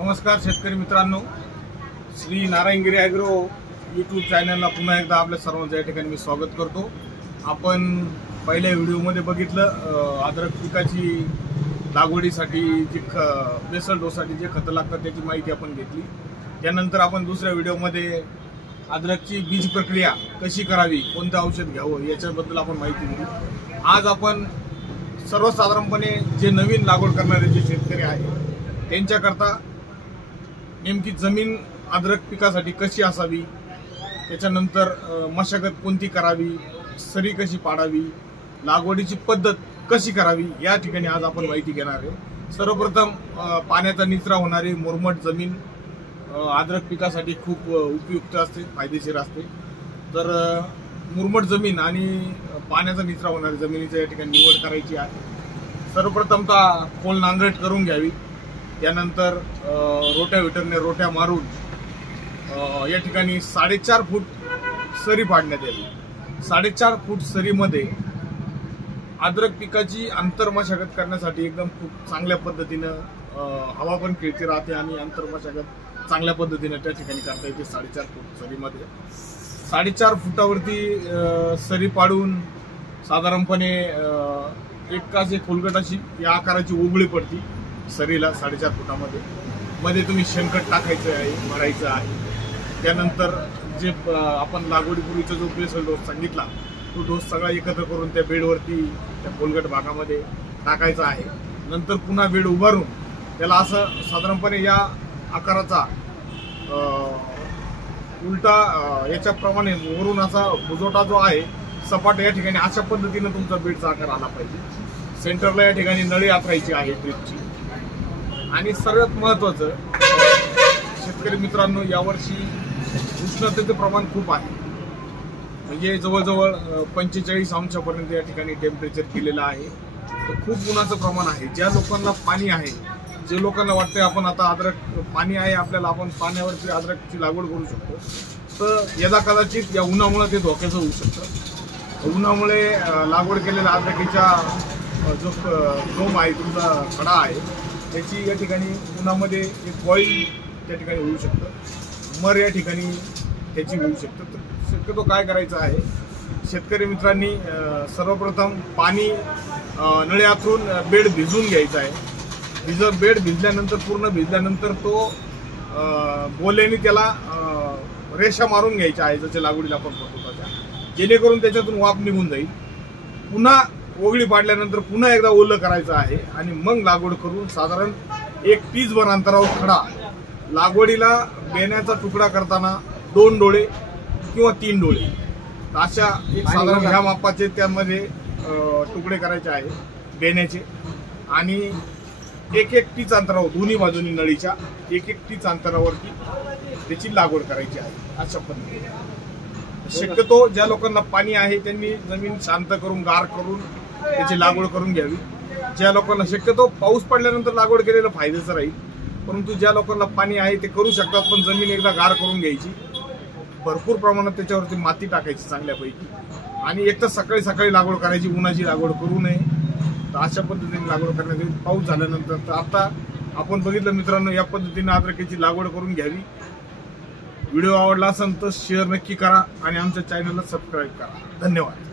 नमस्कार शेतकरी मित्रांनो, श्री नारायणगिरी ॲग्रो यूट्यूब चॅनलला पुन्हा एकदा आपल्या सर्वांचं या ठिकाणी मी स्वागत करतो। आपण पहिल्या व्हिडिओमध्ये बघितलं अद्रक पिकाची लागवडीसाठी जे बेसल डोससाठी जे खतं लागतात त्याची माहिती आपण घेतली। त्यानंतर आपण दुसऱ्या व्हिडिओमध्ये अद्रकची बीज प्रक्रिया कशी करावी, कोणतं औषध घ्यावं याच्याबद्दल आपण माहिती दिली। आज आपण सर्वसाधारणपणे जे नवीन लागवड करणारे जे शेतकरी आहेत त्यांच्याकरता नेमकी जमीन अद्रक पिकासाठी कशी असावी, त्याच्यानंतर मशागत कोणती करावी, सरी कशी पाडावी, लागवडीची पद्धत कशी करावी या ठिकाणी आज आपण माहिती घेणार आहे। सर्वप्रथम पाण्याचा निचरा होणारी मुरमट जमीन अद्रक पिकासाठी खूप उपयुक्त असते, फायदेशीर असते। तर मुरमट जमीन आणि पाण्याचा निचरा होणारी जमिनीची या ठिकाणी निवड करायची आहे। सर्वप्रथमतः खोल नांगरट करून घ्यावी, त्यानंतर रोट्यावेटरने रोट्या मारून या ठिकाणी 4.5 फूट सरी पाडण्यात यावी। 4.5 फूट सरीमध्ये अद्रक पिकाची आंतरमशागत करण्यासाठी एकदम खूप चांगल्या पद्धतीनं हवा पण खेळती राहते आणि आंतरमशागत चांगल्या पद्धतीने त्या ठिकाणी करता येते। 4.5 फूट सरीमध्ये 4.5 फुटावरती सरी पाडून साधारणपणे एकाच एक खोलगट अशी या आकाराची उबळी पडती सरीला 4.5 फुटामध्ये। मध्ये तुम्ही शेणखत टाकायचं आहे, भरायचं आहे। त्यानंतर जे आपण लागवडीपूर्वीचा जो बेसल डोस सांगितला तो डोस सगळा एकत्र करून त्या बेडवरती त्या खोलगट भागामध्ये टाकायचा आहे। नंतर पुन्हा बेड उभारून त्याला असं साधारणपणे या आकाराचा उलटा याच्याप्रमाणे वरून असा बुजोटा जो आहे सपाट या ठिकाणी अशा पद्धतीने तुमचा बेडचा आकार आला पाहिजे। सेंटरला या ठिकाणी नळी आखरायची आहे ड्रिपची। आणि सर्वात महत्त्वाचं शेतकरी मित्रांनो, यावर्षी उष्णतेचं प्रमाण खूप आहे, म्हणजे जवळजवळ 45 अंशापर्यंत या ठिकाणी टेम्परेचर केलेलं आहे। तर खूप उन्हाचं प्रमाण आहे। ज्या लोकांना पाणी आहे, जे लोकांना वाटतंय आपण आता अद्रक पाणी आहे आपल्याला, आपण पाण्यावरती अद्रकची लागवड करू शकतो, तर यदा कदाचित या उन्हामुळे ते धोक्याचं होऊ शकतं। उन्हामुळे लागवड केलेल्या अद्रकीच्या जो जोम आहे, तुमचा कडा आहे, त्याची या ठिकाणी उन्हामध्ये एक बॉईल त्या ठिकाणी होऊ शकतं, मर या ठिकाणी त्याची होऊ शकतं। तर शक्यतो काय करायचं आहे शेतकरी मित्रांनी, सर्वप्रथम पाणी नळी आथरून बेड भिजवून घ्यायचा आहे। बेड भिजल्यानंतर पूर्ण भिजल्यानंतर तो बोलेने त्याला रेषा मारून घ्यायच्या आहे, जसे लागवडीला आपण करतो तशा, जेणेकरून त्याच्यातून वाफ निघून जाईल। पुन्हा ओगळी पाडल्यानंतर पुन्हा एकदा ओलं करायचं आहे आणि मग लागवड करून साधारण 1 पीसभर अंतरावर खडा लागवडीला बेण्याचा तुकडा करताना 2 डोळे किंवा 3 डोळे अशा एक साधारण ह्या मापाचे त्यामध्ये तुकडे करायचे आहे बेण्याचे। आणि 1 टीच अंतरावर दोन्ही बाजूनी नळीच्या 1 टीच अंतरावरती त्याची लागवड करायची आहे अशा पद्धतीने। शक्यतो ज्या लोकांना पाणी आहे त्यांनी जमीन शांत करून गार करून त्याची लागवड करून घ्यावी। ज्या लोकांना शक्यतो पाऊस पडल्यानंतर लागवड केलेलं फायद्याचं राहील, परंतु ज्या लोकांना पाणी आहे ते करू शकतात, पण जमीन एकदा गार करून घ्यायची, भरपूर प्रमाणात त्याच्यावरती माती टाकायची चांगल्यापैकी, आणि एक तर सकाळी सकाळी लागवड करायची, उन्हाची लागवड करू नये। तर अशा पद्धतीने लागवड करण्यात येईल पाऊस झाल्यानंतर। तर आता आपण बघितलं मित्रांनो, या पद्धतीने अद्रकीची लागवड करून घ्यावी। व्हिडिओ आवडला असेल तर शेअर नक्की करा आणि आमच्या चॅनलला सबस्क्राईब करा। धन्यवाद।